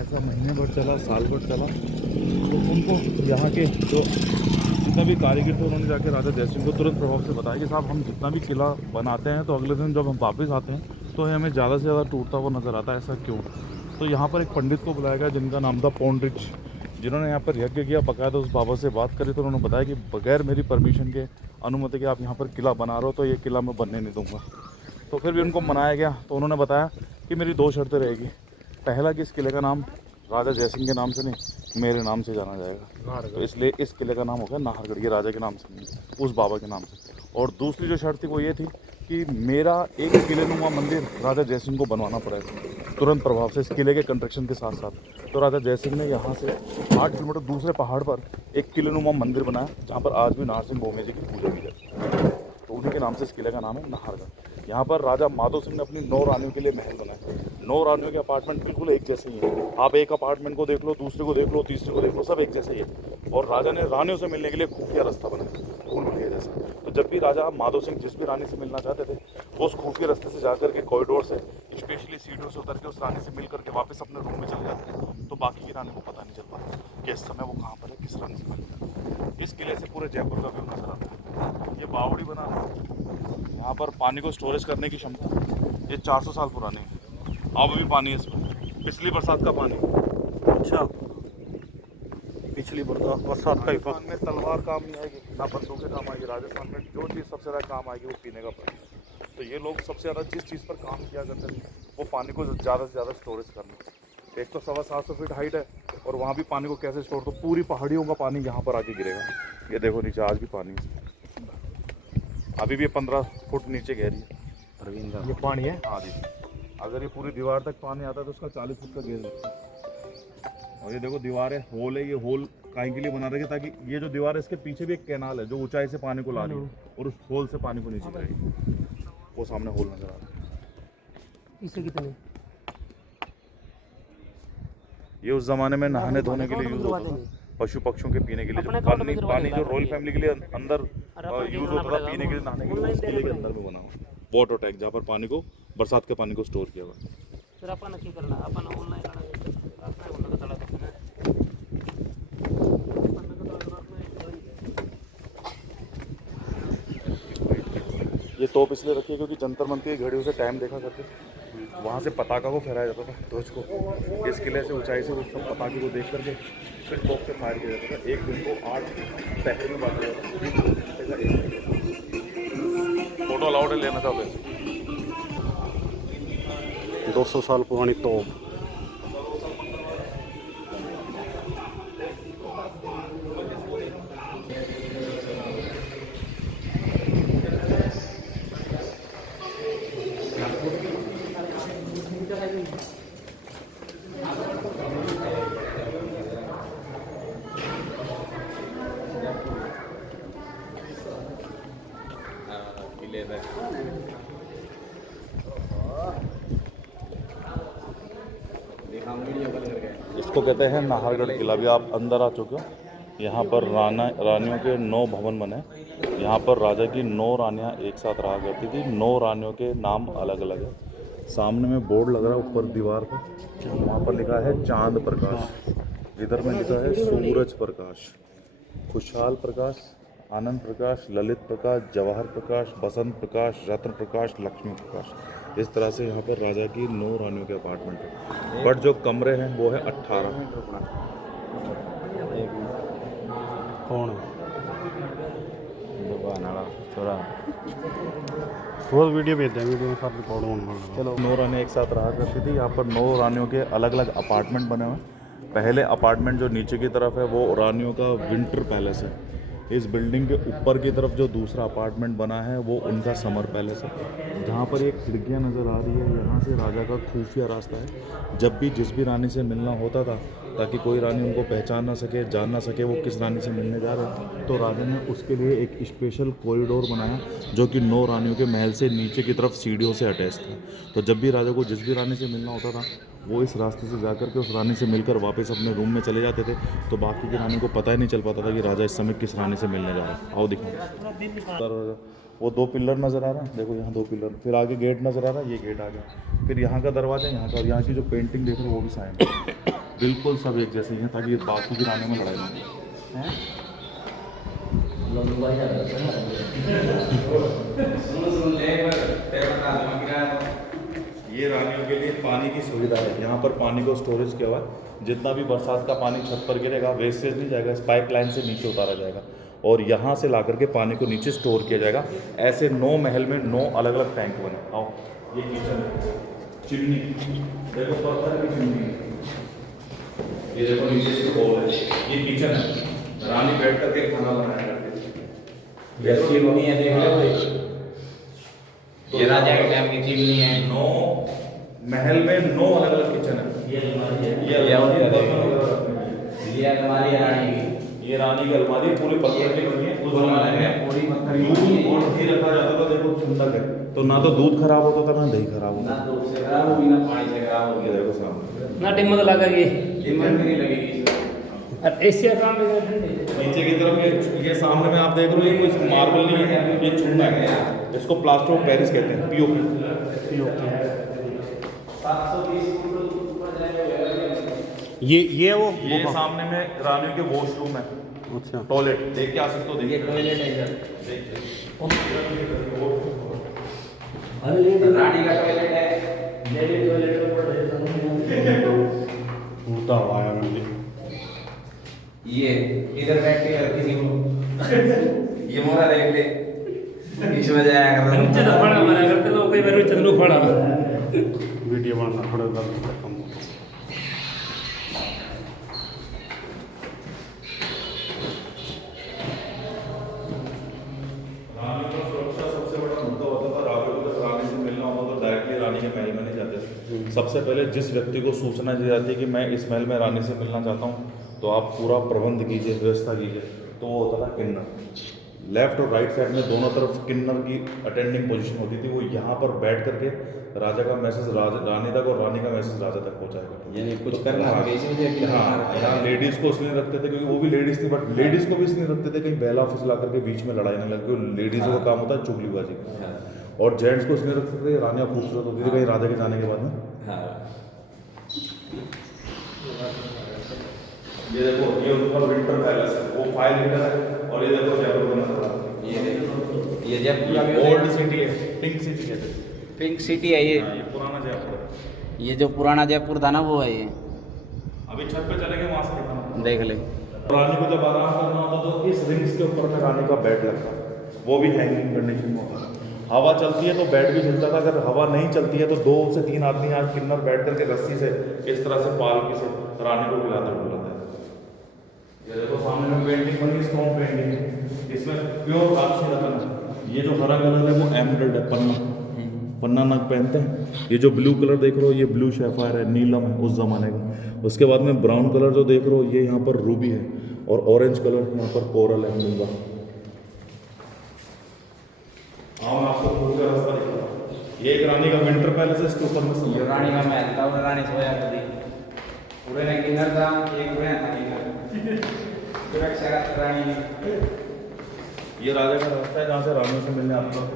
ऐसा महीने भर चला, साल भर चला, तो उनको यहाँ के जो जितना भी कारीगर थे उन्होंने जाके राजा जयसिंह को तुरंत प्रभाव से बताया कि साहब हम जितना भी किला बनाते हैं तो अगले दिन जब हम वापस आते हैं तो हमें ज़्यादा से ज़्यादा टूटता हुआ नज़र आता है, ऐसा क्यों? तो यहाँ पर एक पंडित को बुलाया गया जिनका नाम था पौंड्रिच, जिन्होंने यहाँ पर यज्ञ किया, बकायदा उस बाबा से बात करी तो उन्होंने बताया कि बगैर मेरी परमिशन के, अनुमति के आप यहाँ पर किला बना रहे हो तो ये किला मैं बनने नहीं दूँगा। तो फिर भी उनको मनाया गया। तो उन्होंने बताया कि मेरी 2 शर्तें रहेगी। पहला कि इस किले का नाम राजा जयसिंह के नाम से नहीं, मेरे नाम से जाना जाएगा, तो इसलिए इस किले का नाम हो गया नाहरगढ़, ये राजा के नाम से नहीं, उस बाबा के नाम से। और दूसरी जो शर्त थी वो ये थी कि मेरा एक किलेनुमा मंदिर राजा जयसिंह को बनवाना पड़ेगा तुरंत प्रभाव से, इस किले के कंस्ट्रक्शन के साथ साथ। तो राजा जयसिंह ने यहाँ से 8 किलोमीटर दूसरे पहाड़ पर एक किलेनुमा मंदिर बनाया, जहाँ पर आज भी नारसिंह भोमे जी की पूजा की जाती है। तो उन्हीं के नाम से इस किले का नाम है नाहरगढ़। यहाँ पर राजा माधो सिंह ने अपनी 9 रानियों के लिए महल बनाए। 9 रानियों के अपार्टमेंट बिल्कुल एक जैसे ही हैं। आप एक अपार्टमेंट को देख लो, दूसरे को देख लो, तीसरे को देख लो, सब एक जैसे ही है। और राजा ने रानियों से मिलने के लिए खुफिया रास्ता बनाया, भूल भुलैया जैसा। तो जब भी राजा माधो सिंह जिस भी रानी से मिलना चाहते थे, वो उस खुफिया रास्ते से जाकर के कॉरिडोर से, स्पेशली सीढ़ियों से उतर के उस रानी से मिल करके वापस अपने रूम में चले जाते थे। तो बाकी की रानी को पता नहीं चल पाता कि इस समय वो कहाँ पर है, किस रानी से मिल। इस किले से पूरे जयपुर का व्यू नजर आता है। ये बावड़ी बना है, यहाँ पर पानी को स्टोरेज करने की क्षमता, ये 400 साल पुरानी है। अब भी पानी है इसमें, पिछली बरसात का पानी। अच्छा, पिछली बरसात का ही राजस्थान में तलवार काम नहीं आएगी, ना बंदूकें काम आएगी। राजस्थान में जो चीज़ सबसे ज़्यादा काम आएगी वो पीने का पानी। तो ये लोग सबसे ज़्यादा जिस चीज़ पर काम किया करते थे वो पानी को ज़्यादा से ज़्यादा स्टोरेज करना। एक तो 750 फीट हाइट है और वहाँ भी पानी को कैसे स्टोर, तो पूरी पहाड़ियों का पानी यहाँ पर आके गिरेगा। ये देखो नीचे आज भी पानी है, अभी भी 15 फुट नीचे गहरी है। ये पानी है। हाँ जी, अगर ये पूरी दीवार तक पानी आता है तो उसका 40 फुट का गहरा है। और ये देखो दीवार है, होल है, ये होल काहे के लिए बना रखे ताकि ये जो दीवार है इसके पीछे भी एक कैनाल है जो ऊंचाई से पानी को ला रही है और उस होल से पानी को नीचे करेगी। वो सामने होल नजर आ रहा है। इससे कितने? ये उस जमाने में नहाने धोने के लिए यूज होता था, पशु पक्षियों के पीने के लिए, जो पानी जो रॉयल फैमिली के लिए अंदर यूज होता था पीने के लिए, नहाने के लिए, उस किले के अंदर में बना हुआ वाटर टैंक जहाँ पर पानी को, बरसात के पानी को स्टोर किया हुआ। फिर अपन की करना, अपन ऑनलाइन ये तोप इसलिए रखी है क्योंकि जंतर मंतर की घड़ियों से टाइम देखा करते थे, वहाँ से पताका को फहराया जाता था ध्वज को। इस किले से ऊंचाई से वो सब पताके को देख करके फिर तोप से फायर किया जाता था। एक दिन को 8 पैकेट में बांटा जाता था। फोटो अलाउड है, लेना चाहोगे? 200 साल पुरानी तोप। इसको कहते हैं नाहरगढ़ किला। अभी आप अंदर आ चुके हो। यहाँ पर रानियों के 9 भवन बने। यहाँ पर राजा की 9 रानियाँ एक साथ रहा करती थी। 9 रानियों के नाम अलग अलग है। सामने में बोर्ड लग रहा है ऊपर दीवार पर, वहाँ पर लिखा है चांद प्रकाश, इधर में लिखा है सूरज प्रकाश, खुशहाल प्रकाश, आनंद प्रकाश, ललित प्रकाश, जवाहर प्रकाश, बसंत प्रकाश, रत्न प्रकाश, लक्ष्मी प्रकाश। इस तरह से यहाँ पर राजा की 9 रानियों के अपार्टमेंट है। बट जो कमरे हैं वो है 18। कौन वो वीडियो भेज दें, वीडियो में साथ रिकॉर्ड। चलो, 9 रानियाँ एक साथ रहा करती थी। यहाँ पर 9 रानियों के अलग अलग अपार्टमेंट बने हुए हैं। पहले अपार्टमेंट जो नीचे की तरफ है वो रानियों का विंटर पैलेस है। इस बिल्डिंग के ऊपर की तरफ जो दूसरा अपार्टमेंट बना है वो उनका समर पैलेस है, जहाँ पर एक खिड़कियाँ नज़र आ रही है। यहाँ से राजा का खुफिया रास्ता है। जब भी जिस भी रानी से मिलना होता था, ताकि कोई रानी उनको पहचान ना सके, जान ना सके वो किस रानी से मिलने जा रहे हैं, तो राजा ने उसके लिए एक स्पेशल कॉरिडोर बनाया जो कि 9 रानियों के महल से नीचे की तरफ सीढ़ियों से अटैच था। तो जब भी राजा को जिस भी रानी से मिलना होता था वो इस रास्ते से जाकर के उस रानी से मिलकर वापस अपने रूम में चले जाते थे। तो बाकी की रानी को पता ही नहीं चल पाता था कि राजा इस समय किस रानी से मिलने जा रहा है। आओ दिखाओ। वो 2 पिलर नज़र आ रहा है, देखो यहाँ 2 पिलर, फिर आगे गेट नज़र आ रहा है, ये गेट आ गया, फिर यहाँ का दरवाज़ा यहाँ का, और यहाँ की जो पेंटिंग देख रहे हो वो भी साइन है, बिल्कुल सब एक जैसे ही हैं, ताकि बाकी गिराने में लड़ाई नहीं है। ये रानियों के लिए पानी की सुविधा है, यहाँ पर पानी को स्टोरेज किया हुआ है, जितना भी बरसात का पानी छत पर गिरेगा वेस्टेज नहीं जाएगा, इस पाइपलाइन से नीचे उतारा जाएगा और यहाँ से ला करके पानी को नीचे स्टोर किया जाएगा। ऐसे 9 महल में 9 अलग अलग टैंक बने। आओ, ये किचन है, चिमनी देखो, पत्थर की चिमनी है, ये देखो नीचे से होल है, ये किचन है, रानी बैठ करके खाना बनाया करती है। ये चिमनी है, देख लो ये राजा के टाइम की चिमनी है। 9 महल में 9 अलग अलग किचन है। ये अलमारी है, ये अलमारी अलमारी है रानी की, ये रानी की अलमारी पूरी पत्थर की बनी है। उस जमाने में पूरी पत्थर की दूध और घी रखा जाता था, देखो ठंडक है, तो ना तो दूध खराब होता था ना दही खराब होता ना दूध से खराब होगी ना पानी से खराब था। होगी। ये देखो सामने ना टिमक लगेगी, कीमत भी नहीं लगेगी। और एशिया काम में ठंडी नीचे की तरफ ये सामने में आप देख रहे हो, ये कोई मार्बल नहीं है, ये चूना है, इसको प्लास्टर ऑफ पेरिस कहते हैं, पीओपी। ये वो ये सामने में रानी के वॉशरूम है, अच्छा टॉयलेट देख के आ सकते हो, ये देखिए टॉयलेट है इधर, अरे रानी का टॉयलेट है। लेडी टॉयलेट में पड़ रहे भूता हुआ है गंदी। ये इधर बैठ के अगर किसी को ये मोरा देख ले, इसमें जाया कर नीचे तो पड़ा हमारा करते लोग कई बार नीचे तो पड़ा वीडियो बनाना थोड़ा ज़्यादा कम हो। रानी का सुरक्षा सबसे बड़ा मुद्दा होता था। राजा को जब रानी से मिलना होता तो डायरेक्टली रानी के महल में नहीं जाते थे। सबसे पहले जिस व्यक्ति को सूचना दी जाती है कि मैं इस महल में रानी से मिलना चाहता हूँ, तो आप पूरा प्रबंध कीजिए, व्यवस्था कीजिए, तो वो होता था किन्नर। लेफ्ट और राइट साइड में दोनों तरफ किन्नर की अटेंडिंग पोजीशन होती थी, वो यहाँ पर बैठ करके राजा का मैसेज रानी तक और रानी का मैसेज राजा तक पहुँचाएगा। यानी कुछ करना हाँ, होगा इसी वजह से। हाँ, यहाँ लेडीज़ को इसलिए रखते थे क्योंकि वो भी लेडीज़ थी, बट लेडीज़ को भी इसलिए रखते थे कहीं बेला ऑफिस ला करके बीच में लड़ाई नहीं लगे। लेडीज़ों का काम होता है चुगलीबाजी, और जेंट्स को इसलिए रखते थे रानियाँ खूबसूरत होती थी कहीं राजा के जाने के बाद में। ये देखो, ये उनका विंटर पैलेस है, वो 5 लीटर है, और ये देखो जयपुर का नजारा, ये जयपुर ओल्ड सिटी है, पिंक सिटी कहते हैं। पिंक सिटी है ये। हाँ, ये पुराना जयपुर है। ये जो पुराना जयपुर था ना वो है ये, अभी छत पे चलेंगे, वहाँ से दिखाना। देख ले। रानी को जब आराम करना होता तो इस रिंग्स के ऊपर में रानी का बेड लगता है, वो भी हैंगिंग कंडीशन में होता है। हवा चलती है तो बेड भी हिलता था, अगर हवा नहीं चलती है तो 2 से 3 आदमी यहाँ किन्नर बैठ करके रस्सी से इस तरह से पालकी से रानी को हिलाते डुलाते हैं। ये देखो सामने में पेंटिंग बनी, स्टोन पेंटिंग है, इसमें प्योर कांच रतन है। ये जो हरा कलर है वो एमरल्ड है, पन्ना नग पहनते हैं। ये जो ब्लू कलर देख रहे हो ये ब्लू शेफायर है, नीलम है उस जमाने का। उसके बाद में ब्राउन कलर जो देख रहे हो ये यहाँ पर रूबी है, और ऑरेंज कलर यहाँ पर कोरल है, मूंगा। हाँ, मैं आपको फूल का रास्ता दिखा रहा हूँ। ये एक रानी का विंटर पैलेस है, इसके ऊपर में सब ये रानी का महल था, उधर रानी सोया करती। पूरे ने किन्नर था, एक पूरे था किन्नर। सुरक्षा रानी। ये राजा का रास्ता है जहाँ से रानियों से मिलने आता है।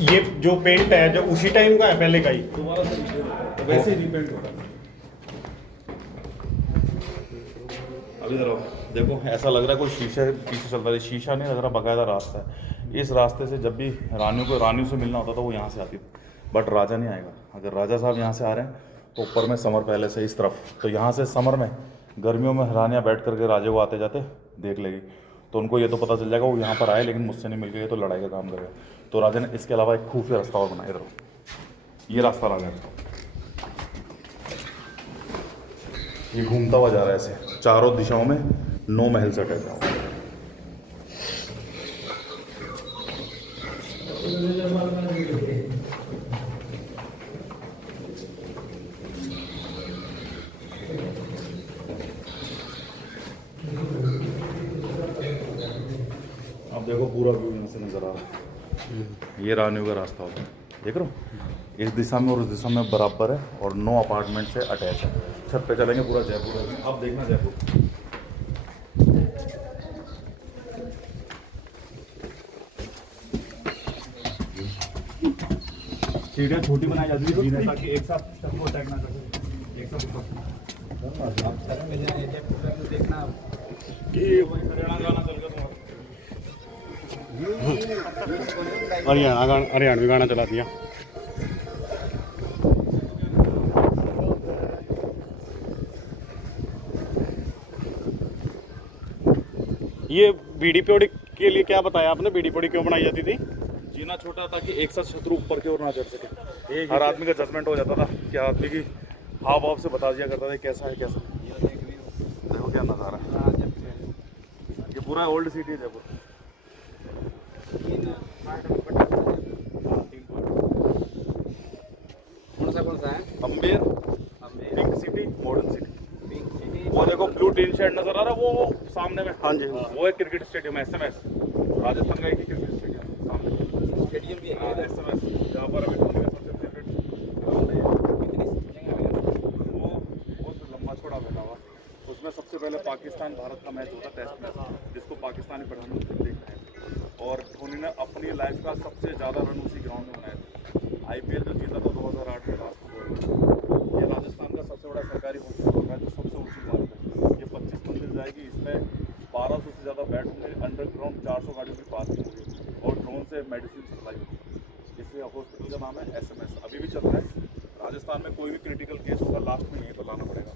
ये जो पेंट है जो उसी टाइम का है, पहले का ही। दोबारा से वैसे ही रिपेंट होता है। अभी देखो ऐसा लग रहा है कोई शीशा पीछे चलता है, शीशा नहीं लग रहा, बाकायदा रास्ता है। इस रास्ते से जब भी रानियों से मिलना होता था वो यहाँ से आती थी, बट राजा नहीं आएगा। अगर राजा साहब यहाँ से आ रहे हैं तो ऊपर में समर पैलेस है इस तरफ, तो यहाँ से समर में गर्मियों में रानियाँ बैठ करके राजे को आते जाते देख लेगी, तो उनको ये तो पता चल जाएगा वो यहाँ पर आए लेकिन मुझसे नहीं मिल गए, तो लड़ाई का काम करेगा। तो राजा ने इसके अलावा एक खुफिया रास्ता और बनाया, इधर ये रास्ता राजा का, ये घूमता हुआ जा रहा है ऐसे चारों दिशाओं में 9 महल से अटैच है। देखो पूरा व्यू यहाँ से नज़र आ रहा है। ये रानियों का रास्ता होता है, देख रहे हो, इस दिशा में और उस दिशा में बराबर है और 9 अपार्टमेंट से अटैच है। छत पे चलेंगे, पूरा जयपुर है। अब देखना जयपुर। सीढ़ियाँ छोटी बनाई जाती है जीने, ताकि एक साथ सबको अटैक ना कर सके, एक साथ देखना कि हरियाणा गाना चल गया तुम्हारा। हरियाणवी गाना चला दिया। ये बीड़ी पौड़ी के लिए क्या बताया आपने, बीड़ी पौड़ी क्यों बनाई जाती थी? जीना छोटा ताकि एक साथ शत्रु ऊपर की ओर ना चढ़ सके। हर आदमी का जजमेंट हो जाता था कि आदमी की हाव भाव से बता दिया करता था कैसा है कैसा। देखो क्या नज़ारा है, ये पूरा ओल्ड सिटी है जयपुर। कौन सा है? Amber, pink city, modern city. वो देखो ब्लू टीन शेड नजर आ रहा है, वो सामने में। हाँ जी। वो है क्रिकेट स्टेडियम SMS, राजस्थान का एक ही क्रिकेट स्टेडियम सामने। स्टेडियम भी है इधर। SMS जहाँ पर अभी धोनी का सबसे फेवरेट ग्राउंड है। वो बहुत लंबा चौड़ा बना हुआ, उसमें सबसे पहले पाकिस्तान भारत का मैच होता, टेस्ट मैच, जिसको पाकिस्तानी प्रधानमंत्री देखना है। और धोनी ने अपनी लाइफ का सबसे ज़्यादा रन उसी ग्राउंड में बनाए थे। IPL जो जीता था 2008 में लास्ट में। ये राजस्थान का सबसे बड़ा सरकारी हॉस्पिटल होगा, जो सबसे ऊंची इमारत है। ये 25 मंजिल जाएगी, इसमें 1200 से ज़्यादा बेड होंगे, अंडरग्राउंड 400 गाड़ियों की पार्किंग होगी और ड्रोन से मेडिसिन सप्लाई होगी। इसलिए हॉस्पिटल का नाम है SMS। अभी भी चल रहा है। राजस्थान में कोई भी क्रिटिकल केस होगा लास्ट में यहीं पर लाना पड़ेगा।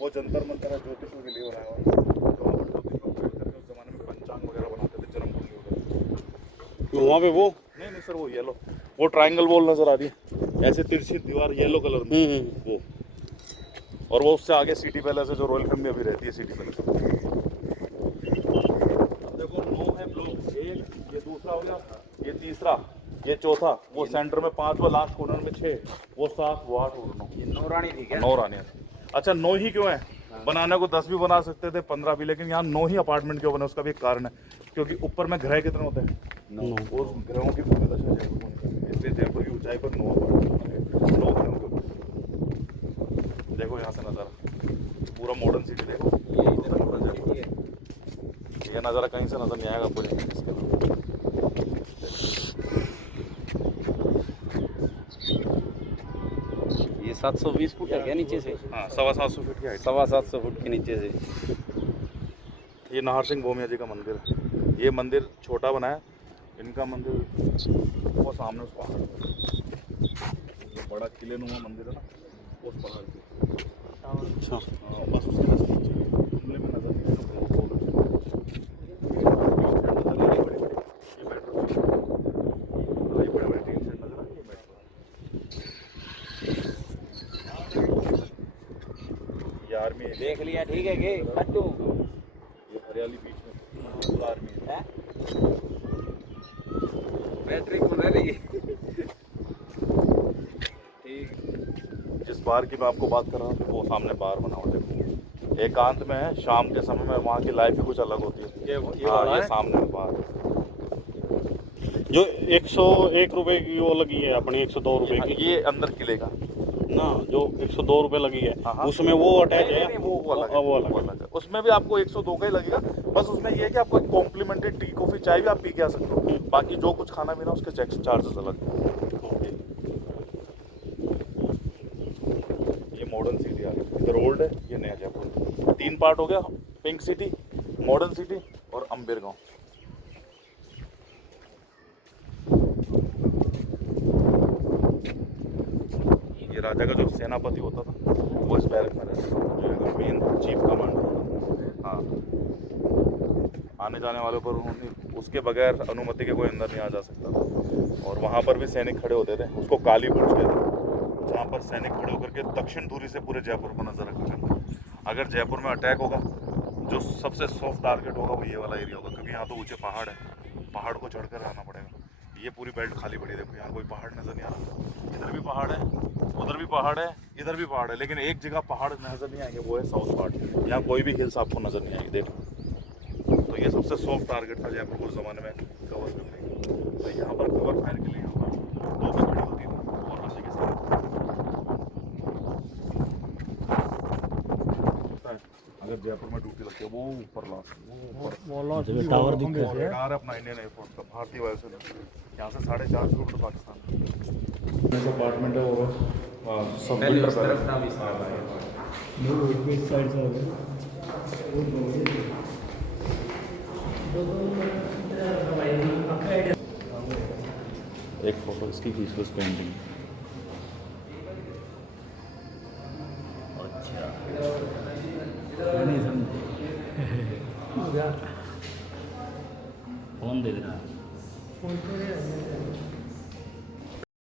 वो जंतर मंतर है, ज्योतिषों के लिए बनाया हुआ है। जो वहाँ पर ज्योतिष लोग बैठ करके उस जमाने में पंचांग वगैरह बनाते थे, जन्म कुंडली वगैरह। तो वहाँ पे वो नहीं सर, वो येलो, वो ट्रायंगल वॉल नजर आ रही है, ऐसे तिरछी दीवार येलो कलर में, वो। और वो उससे आगे सिटी पैलेस है, जो रॉयल फैमिली अभी रहती है सिटी पैलेस। देखो 9 है ब्लॉक, एक ये दूसरा हो गया, ये तीसरा, ये चौथा, वो सेंटर में 5, वो लास्ट कॉर्नर में 6, वो 7, वो 8 और 9। ये 9 रानी थी क्या? 9 रानियाँ। अच्छा 9 ही क्यों है? बनाने को 10 भी बना सकते थे, 15 भी, लेकिन यहाँ 9 ही अपार्टमेंट क्यों बने, उसका भी एक कारण है। क्योंकि ऊपर में ग्रह कितने होते हैं? 9। और ग्रहों की पूरी दशा जयपुर में, इसलिए जयपुर की ऊंचाई पर 9 अपार्टमेंट बने, 9 ग्रहों के ऊपर। देखो यहाँ से नज़ारा, पूरा मॉडर्न सिटी देखो। ये इधर मॉडर्न सिटी है। ये नज़ारा कहीं से नज़र नहीं आएगा पूरे इसके अलावा। ये 720 फुट है क्या नीचे से? हाँ 725 फीट की हाइट। 725 फुट के नीचे से। ये नाहर सिंह भूमिया जी का मंदिर है। ये मंदिर छोटा बना है, इनका मंदिर वो सामने उस पहाड़ पर, जो बड़ा किले नुमा मंदिर है ना, उस पहाड़ पे। अच्छा, बस उसके नजदीक घूमने में नजर नहीं आता। ये बड़े-बड़े टीन शेड नजर आ रही है मेट्रो। ये आर्मी है, देख लिया, ठीक है के हट्टू ये हरियाली बीच में पूरा आर्मी है। बैटरी कौन रह रही है? ठीक, जिस बार की मैं आपको बात कर रहा हूँ वो सामने बार बना हुआ है, एकांत में है, शाम के समय में वहाँ की लाइफ ही कुछ अलग होती है। ये सामने में बार जो 101 रुपए की वो लगी है अपनी, 102 रुपए की, ये अंदर किले का ना, जो 102 रुपए लगी है, हाँ। उसमें वो अटैच है। नहीं, वो अलग है, वो अलग वो अलग है। उसमें भी आपको 102 का ही लगेगा, बस उसमें ये है कि आपको कॉम्प्लीमेंट्री टी कॉफ़ी चाय भी आप पी के आ सकते हो। बाकी जो कुछ खाना पीना उसके चार्जेस अलग हैं। ये मॉडर्न सिटी आ गई, इधर ओल्ड है, ये नया जयपुर। 3 पार्ट हो गया, पिंक सिटी, मॉडर्न सिटी और अम्बेर गाँव। ये राजा का जो सेनापति होता था वो इस बैरक में रहता था, जो मेन चीफ कमांडर। हाँ, आने जाने वालों पर उन्होंने उसके बगैर अनुमति के कोई अंदर नहीं आ जा सकता था। और वहाँ पर भी सैनिक खड़े होते थे, उसको काली बुर्ज कहते थे, जहाँ पर सैनिक खड़े होकर के दक्षिण धुरी से पूरे जयपुर पर नजर रखा करते थे। अगर जयपुर में अटैक होगा, जो सबसे सॉफ्ट टारगेट होगा वो ये वाला एरिया होगा, क्योंकि यहाँ तो ऊंचे पहाड़ है, पहाड़ को चढ़कर आना पड़ेगा। ये पूरी बेल्ट खाली पड़ी है, देखो यहाँ कोई पहाड़ नजर नहीं आ रहा। इधर भी पहाड़ है, उधर भी पहाड़ है, इधर भी पहाड़ है, लेकिन एक जगह पहाड़ नजर नहीं आएंगे, वो है साउथ पार्ट। यहाँ कोई भी हिल्स आपको नजर नहीं आएगी, देखो। तो और ये सबसे सॉफ्ट टारगेट था जयपुर को उस ज़माने में कवर करने का। तो यहाँ पर कवर फायर के लिए यहाँ पर दो भी खड़ी होती थी और नशे के साथ अगर जयपुर में ड्यूटी लगती है वो ऊपर लास्ट टावर रडार अपना इंडियन एयरफोर्स का भारतीय वायुसेना यहाँ से 450 किलोमीटर पाकिस्तान अपार्टमेंट है वो सब पहले उस तरफ था विशाल आया एक फोटो इसकी खींच लो पेंटिंग फोन दे रहा